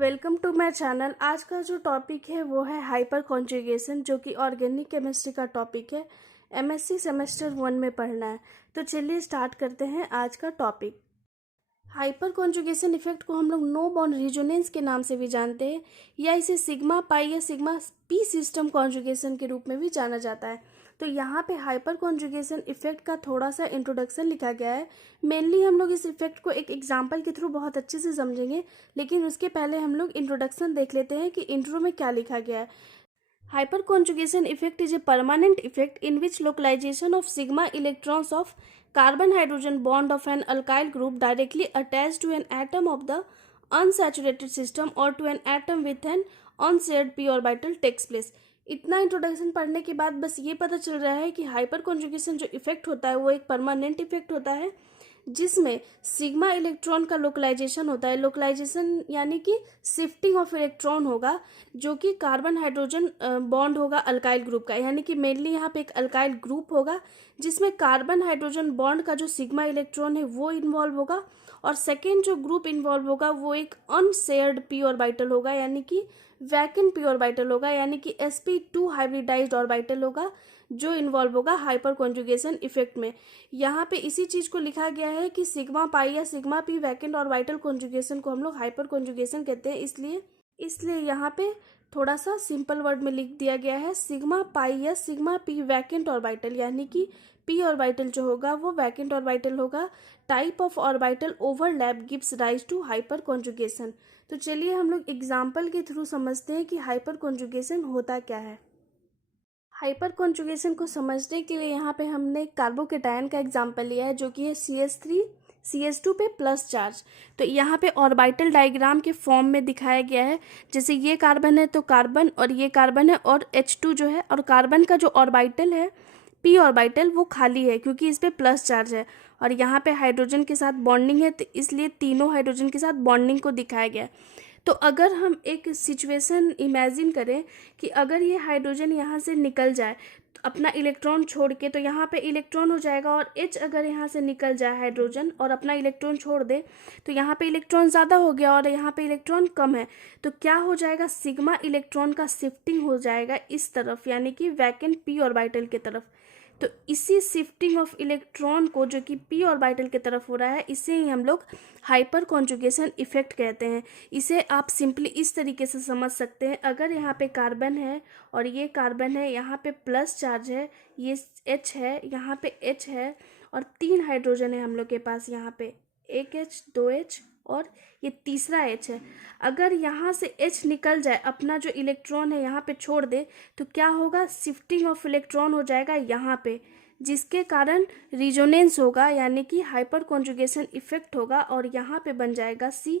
Welcome to my channel. आज का जो टॉपिक है वो है हाइपर कॉन्जुगेशन, जो कि ऑर्गेनिक केमिस्ट्री का टॉपिक है। एमएससी सेमेस्टर 1 में पढ़ना है। तो चलिए स्टार्ट करते हैं आज का टॉपिक। हाइपर कॉन्जुगेशन इफेक्ट को हम लोग नो बॉन्ड रिजोनेंस के नाम से भी जानते हैं, या इसे सिग्मा पाई या सिग्मा पी सिस्टम कॉन्जुगेशन के रूप में भी जाना जाता है। तो यहाँ पे हाइपर कॉन्जुगेशन इफेक्ट का थोड़ा सा इंट्रोडक्शन लिखा गया है। मेनली हम लोग इस इफेक्ट को एक एग्जांपल के थ्रू बहुत अच्छे से समझेंगे, लेकिन उसके पहले हम लोग इंट्रोडक्शन देख लेते हैं कि इंट्रो में क्या लिखा गया है। Hyperconjugation effect is a permanent effect in which localization of sigma electrons of carbon hydrogen bond of an alkyl group directly attached to an atom of the unsaturated system or to an atom with an unshared p orbital takes place। इतना introduction पढ़ने के बाद बस ये पता चल रहा है कि हाइपर कॉन्जुगेशन जो इफेक्ट होता है वो एक परमानेंट इफेक्ट होता है, जिसमें सिग्मा इलेक्ट्रॉन का लोकलाइजेशन होता है। लोकलाइजेशन यानी कि शिफ्टिंग ऑफ इलेक्ट्रॉन होगा, जो कि कार्बन हाइड्रोजन बॉन्ड होगा अल्काइल ग्रुप का, यानी कि मेनली यहाँ पे एक अल्काइल ग्रुप होगा जिसमें कार्बन हाइड्रोजन बॉन्ड का जो सिग्मा इलेक्ट्रॉन है वो इन्वॉल्व होगा, और सेकेंड जो ग्रुप इन्वॉल्व होगा वो एक अनशेयर्ड पी ऑर्बिटल होगा, यानी कि वैकेंट पी ऑर्बिटल होगा, यानी कि sp2 हाइब्रिडाइज्ड ऑर्बिटल होगा, जो इन्वॉल्व होगा हाइपर कॉन्जुगेशन इफेक्ट में। यहाँ पे इसी चीज को लिखा गया है कि सिग्मा पाई या sigma P vacant orbital conjugation को हम लोग हाइपर कॉन्जुगेशन कहते हैं। इसलिए यहाँ पे थोड़ा सा सिंपल वर्ड में लिख दिया गया है सिग्मा पाई या सिग्मा पी वैकेंट ऑर्बिटल, यानी कि पी ऑर्बिटल जो होगा वो वैकेंट ऑर्बिटल होगा। Type of orbital overlap gives rise to hyperconjugation. तो चलिए हम लोग एग्जाम्पल के थ्रू समझते हैं कि हाइपर कॉन्जुगेशन होता क्या है। हाइपर कॉन्जुगेशन को समझने के लिए यहाँ पे हमने कार्बोकेटायन का एग्जाम्पल लिया है, जो कि है CH3 CH2 पे प्लस चार्ज। तो यहाँ पे ऑर्बिटल डायग्राम के फॉर्म में दिखाया गया है। जैसे ये कार्बन है तो कार्बन, और ये कार्बन है, और H2 जो है, और कार्बन का जो ऑर्बिटल है p ऑर्बिटल वो खाली है क्योंकि इस पे प्लस चार्ज है, और यहाँ पे हाइड्रोजन के साथ बॉन्डिंग है, तो इसलिए तीनों हाइड्रोजन के साथ बॉन्डिंग को दिखाया गया है। तो अगर हम एक सिचुएशन इमेजिन करें कि अगर ये हाइड्रोजन यहाँ से निकल जाए तो अपना इलेक्ट्रॉन छोड़ के, तो यहाँ पे इलेक्ट्रॉन हो जाएगा, और H अगर यहाँ से निकल जाए हाइड्रोजन और अपना इलेक्ट्रॉन छोड़ दे तो यहाँ पे इलेक्ट्रॉन ज़्यादा हो गया और यहाँ पे इलेक्ट्रॉन कम है। तो क्या हो जाएगा, सिग्मा इलेक्ट्रॉन का शिफ्टिंग हो जाएगा इस तरफ, यानी कि वैकेंट पी ऑर्बिटल की तरफ। तो इसी शिफ्टिंग ऑफ इलेक्ट्रॉन को, जो कि पी ऑर्बिटल की तरफ हो रहा है, इसे ही हम लोग हाइपर कॉन्जुगेशन इफेक्ट कहते हैं। इसे आप सिंपली इस तरीके से समझ सकते हैं, अगर यहाँ पे कार्बन है और ये कार्बन है, यहाँ पे प्लस चार्ज है, ये H है, यहाँ पे H है, और 3 हाइड्रोजन है हम लोग के पास, यहाँ पे एक H, 2H और ये तीसरा H है। अगर यहाँ से H निकल जाए, अपना जो इलेक्ट्रॉन है यहाँ पे छोड़ दे, तो क्या होगा, शिफ्टिंग ऑफ इलेक्ट्रॉन हो जाएगा यहाँ पे, जिसके कारण रिजोनेंस होगा, यानी कि हाइपर कॉन्जुगेशन इफेक्ट होगा, और यहाँ पे बन जाएगा C।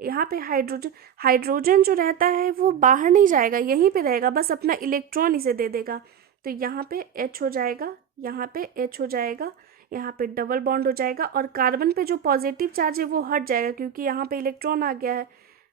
यहाँ पे हाइड्रोजन जो रहता है वो बाहर नहीं जाएगा, यहीं पे रहेगा, बस अपना इलेक्ट्रॉन इसे दे देगा। तो यहाँ पे H हो जाएगा, यहाँ पे H हो जाएगा, यहाँ पे डबल बॉन्ड हो जाएगा, और कार्बन पे जो पॉजिटिव चार्ज है वो हट जाएगा क्योंकि यहाँ पे इलेक्ट्रॉन आ गया है,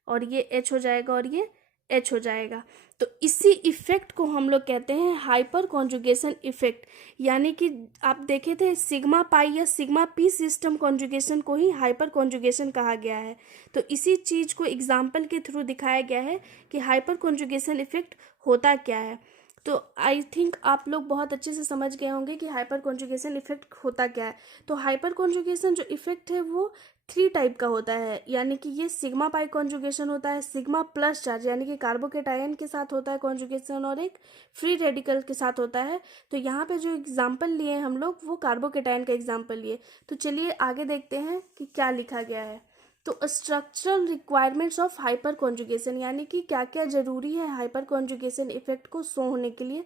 और ये H हो जाएगा और ये H हो जाएगा। तो इसी इफेक्ट को हम लोग कहते हैं हाइपर कॉन्जुगेशन इफेक्ट, यानी कि आप देखे थे सिग्मा पाई या सिग्मा पी सिस्टम कॉन्जुगेशन को ही हाइपर कॉन्जुगेशन कहा गया है। तो इसी चीज़ को एग्जाम्पल के थ्रू दिखाया गया है कि हाइपर कॉन्जुगेशन इफेक्ट होता क्या है। तो आई थिंक आप लोग बहुत अच्छे से समझ गए होंगे कि हाइपर कॉन्जुगेशन इफेक्ट होता क्या है। तो हाइपर कॉन्जुगेशन जो इफेक्ट है वो 3 टाइप का होता है, यानी कि ये सिग्मा पाई कॉन्जुगेशन होता है, सिग्मा प्लस चार्ज यानी कि कार्बोकेटायन के साथ होता है कॉन्जुगेशन, और एक फ्री रेडिकल के साथ होता है। तो यहाँ पे जो एग्जाम्पल लिए हम लोग वो कार्बोकेटायन का एग्जाम्पल लिए। तो चलिए आगे देखते हैं कि क्या लिखा गया है। तो structural requirements of hyper conjugation, यानी कि क्या क्या जरूरी है हाइपर कॉन्जुगेशन इफेक्ट को शो होने के लिए।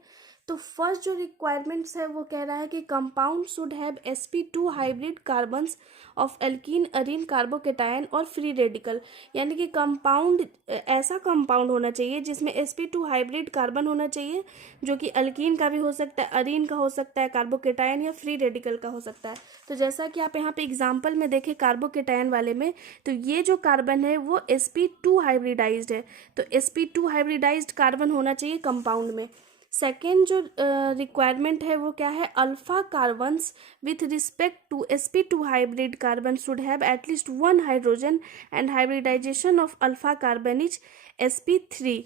तो फर्स्ट जो रिक्वायरमेंट्स है वो कह रहा है कि compound should have sp2 hybrid carbons of alkene Areen carbocation और फ्री रेडिकल, यानी कि कंपाउंड ऐसा कंपाउंड होना चाहिए जिसमें sp2 हाइब्रिड कार्बन होना चाहिए, जो कि अल्कीन का भी हो सकता है, अरीन का हो सकता है, कार्बोकेटायन या फ्री रेडिकल का हो सकता है। तो जैसा कि आप यहाँ पे एग्जाम्पल में देखें कार्बोकेटायन वाले में, तो ये जो कार्बन है वो sp2 हाइब्रिडाइज्ड है, तो sp2 हाइब्रिडाइज्ड कार्बन होना चाहिए कंपाउंड में। सेकेंड जो रिक्वायरमेंट है वो क्या है, alpha carbons with respect to sp2 hybrid carbon should have at least one hydrogen and hybridization of alpha carbon is sp3।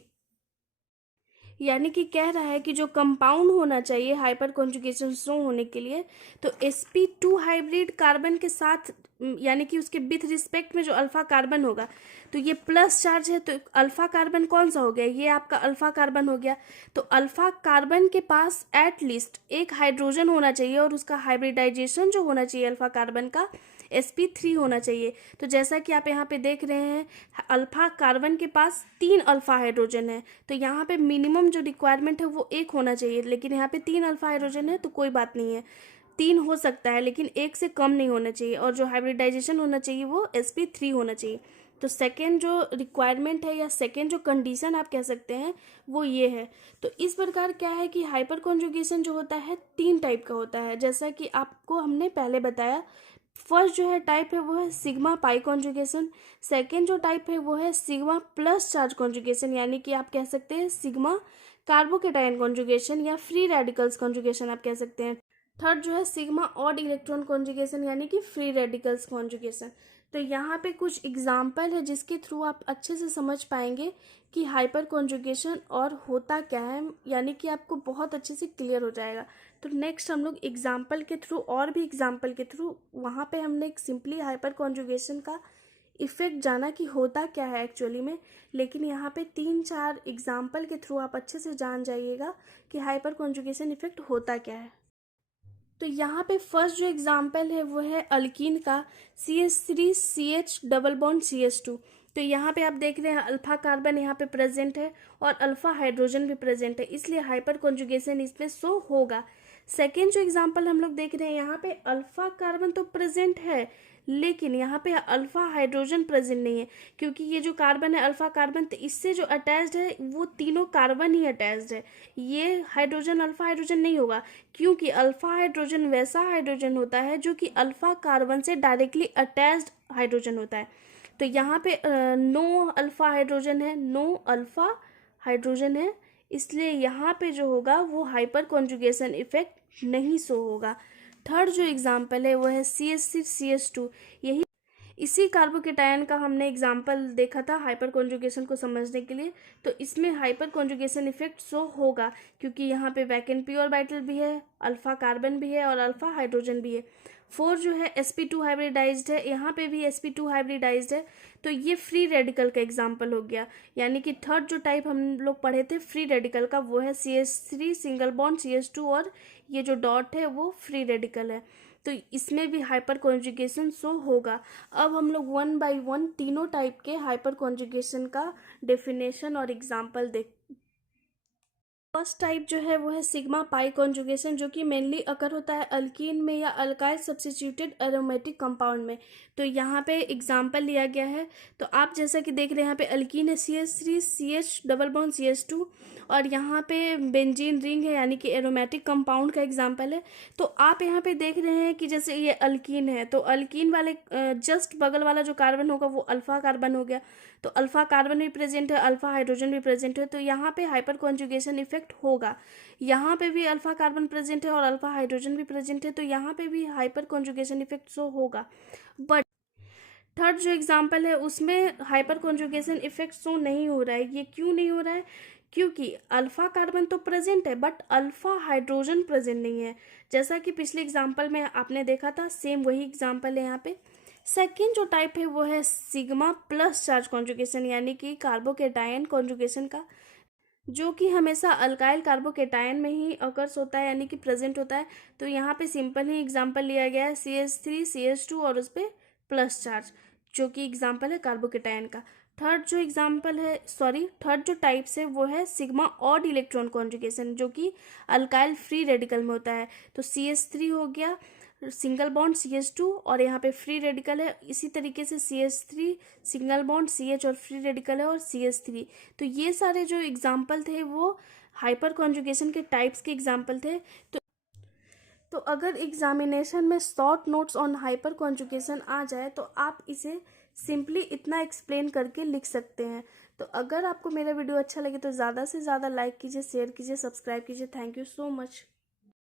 यानी कि कह रहा है कि जो कंपाउंड होना चाहिए हाइपर कॉन्जुगेशन शो होने के लिए, तो sp2 हाइब्रिड कार्बन के साथ यानी कि उसके विथ रिस्पेक्ट में जो अल्फा कार्बन होगा, तो ये प्लस चार्ज है, तो अल्फा कार्बन कौन सा हो गया, ये आपका अल्फा कार्बन हो गया। तो अल्फा कार्बन के पास एटलीस्ट एक हाइड्रोजन होना चाहिए और उसका हाइब्रिडाइजेशन जो होना चाहिए अल्फा कार्बन का sp3 होना चाहिए। तो जैसा कि आप यहाँ पे देख रहे हैं, अल्फा कार्बन के पास 3 अल्फा हाइड्रोजन है, तो यहाँ पे मिनिमम जो रिक्वायरमेंट है वो 1 होना चाहिए, लेकिन यहाँ पे 3 अल्फा हाइड्रोजन है तो कोई बात नहीं है, 3 हो सकता है लेकिन 1 से कम नहीं होना चाहिए, और जो हाइब्रिडाइजेशन होना चाहिए वो sp3 होना चाहिए। तो सेकेंड जो रिक्वायरमेंट है या सेकेंड जो कंडीशन आप कह सकते हैं वो ये है। तो इस प्रकार क्या है कि हाइपर कॉन्जुगेशन जो होता है 3 टाइप का होता है, जैसा कि आपको हमने पहले बताया। फर्स्ट जो है टाइप है वो है सिग्मा पाई कॉन्जुगेशन। सेकेंड जो टाइप है वो है सिग्मा प्लस चार्ज कॉन्जुगेशन, यानी कि आप कह सकते हैं सिग्मा कार्बोकेटायन कॉन्जुगेशन या फ्री रेडिकल्स कॉन्जुगेशन आप कह सकते हैं। थर्ड जो है सिग्मा ऑड इलेक्ट्रॉन कॉन्जुगेशन, यानी कि फ्री रेडिकल्स कॉन्जुगेशन। तो यहाँ पे कुछ एग्जाम्पल है जिसके थ्रू आप अच्छे से समझ पाएंगे कि हाइपर कॉन्जुगेशन और होता क्या है, यानी कि आपको बहुत अच्छे से क्लियर हो जाएगा। तो नेक्स्ट हम लोग एग्जाम्पल के थ्रू और भी एग्जाम्पल के थ्रू, वहाँ पे हमने एक सिंपली हाइपर कॉन्जुगेशन का इफ़ेक्ट जाना कि होता क्या है एक्चुअली में, लेकिन यहाँ पे 3-4 एग्जाम्पल के थ्रू आप अच्छे से जान जाइएगा कि हाइपर कॉन्जुगेशन इफेक्ट होता क्या है। तो यहाँ पे फर्स्ट जो एग्जाम्पल है वो है अल्कीन का CH3CH डबल बॉन्ड CH2। तो यहाँ पे आप देख रहे हैं अल्फा कार्बन यहाँ पे प्रेजेंट है और अल्फा हाइड्रोजन भी प्रेजेंट है, इसलिए हाइपर कॉन्जुगेशन इसमें शो होगा। सेकेंड जो एग्जाम्पल हम लोग देख रहे हैं, यहाँ पे अल्फा कार्बन तो प्रेजेंट है लेकिन यहाँ पे अल्फा हाइड्रोजन प्रेजेंट नहीं है, क्योंकि ये जो कार्बन है अल्फा कार्बन, तो इससे जो अटैच्ड है वो तीनों कार्बन ही अटैच्ड है, ये हाइड्रोजन अल्फा हाइड्रोजन नहीं होगा, क्योंकि अल्फा हाइड्रोजन वैसा हाइड्रोजन होता है जो कि अल्फा कार्बन से डायरेक्टली अटैच्ड हाइड्रोजन होता है। तो यहाँ पे नो अल्फा हाइड्रोजन है, नो अल्फा हाइड्रोजन है, इसलिए यहाँ पे जो होगा वो हाइपर कॉन्जुगेशन इफेक्ट नहीं शो होगा। थर्ड जो एग्जाम्पल है वो है CH6CH2। यही इसी कार्बोकेटायन का हमने एग्जाम्पल देखा था हाइपर कॉन्जुगेशन को समझने के लिए। तो इसमें हाइपर कॉन्जुगेशन इफेक्ट शो होगा क्योंकि यहाँ पे वैकेंट पी ऑर्बिटल भी है, अल्फा कार्बन भी है और अल्फा हाइड्रोजन भी है। फोर जो है sp2 हाइब्रिडाइज्ड है, यहाँ पे भी sp2 हाइब्रिडाइज्ड है, तो ये फ्री रेडिकल का एग्जाम्पल हो गया। यानी कि थर्ड जो टाइप हम लोग पढ़े थे फ्री रेडिकल का वो है CH3 सिंगल बॉन्ड CH2 और ये जो डॉट है वो फ्री रेडिकल है। तो इसमें भी हाइपर कॉन्जुगेशन शो होगा। अब हम लोग 1 बाय 1 तीनों टाइप के हाइपर कॉन्जुगेशन का डेफिनेशन और एग्जाम्पल देख। फर्स्ट टाइप जो है वो है सिग्मा पाई कॉन्जुगेशन, जो कि मेनली अकर होता है अल्कीन में या अल्काइल सब्स्टिट्यूटेड एरोमेटिक कंपाउंड में। तो यहाँ पे एग्जांपल लिया गया है, तो आप जैसा कि देख रहे हैं यहाँ पे अल्कीन है CH3CH डबल बॉन्ड CH2 और यहाँ पे बेंजीन रिंग है यानी कि एरोमेटिक कंपाउंड का एग्जांपल है। तो आप यहाँ पे देख रहे हैं कि जैसे ये अल्कीन है तो अल्कीन वाले जस्ट बगल वाला जो कार्बन होगा वो अल्फा कार्बन हो गया, तो अल्फा कार्बन भी प्रेजेंट है, अल्फा हाइड्रोजन भी प्रेजेंट है, तो यहाँ पे हाइपर कॉन्जुगेशन इफेक्ट होगा। यहाँ पे भी अल्फा कार्बन प्रेजेंट है और अल्फा हाइड्रोजन भी प्रेजेंट है, तो यहाँ पे भी हाइपर कॉन्जुगेशन इफेक्ट शो होगा। बट थर्ड जो एग्जांपल है उसमें हाइपर कॉन्जुगेशन इफेक्ट शो नहीं हो रहा है। ये क्यों नहीं हो रहा है? क्योंकि अल्फा कार्बन तो प्रेजेंट है बट अल्फा हाइड्रोजन प्रेजेंट नहीं है। जैसा कि पिछले एग्जांपल में आपने देखा था सेम वही एग्जांपल है यहाँ पे। सेकेंड जो टाइप है वो है सिग्मा प्लस चार्ज कॉन्जुगेशन, यानी कि कार्बोकेटायन कॉन्जुगेशन का, जो कि हमेशा अल्काइल कार्बोकेटायन में ही अकर्स होता है यानी कि प्रेजेंट होता है। तो यहाँ पे सिंपल ही एग्जांपल लिया गया है CH3CH2 और उस पर प्लस चार्ज, जो कि एग्जांपल है कार्बोकेटायन का। थर्ड जो टाइप्स है वो है सिग्मा ऑड इलेक्ट्रॉन कॉन्जुगेशन, जो कि अल्काइल फ्री रेडिकल में होता है। तो CH3 हो गया सिंगल बॉन्ड CH2 और यहाँ पे फ्री रेडिकल है, इसी तरीके से CH3 सिंगल बॉन्ड CH और फ्री रेडिकल है और CH3। तो ये सारे जो एग्जाम्पल थे वो हाइपर कॉन्जुगेशन के टाइप्स के एग्जाम्पल थे। तो अगर एग्जामिनेशन में short notes on hyper conjugation आ जाए तो आप इसे सिंपली इतना एक्सप्लेन करके लिख सकते हैं। तो अगर आपको मेरा वीडियो अच्छा लगे तो ज़्यादा से ज़्यादा लाइक कीजिए, शेयर कीजिए, सब्सक्राइब कीजिए। Thank you so much.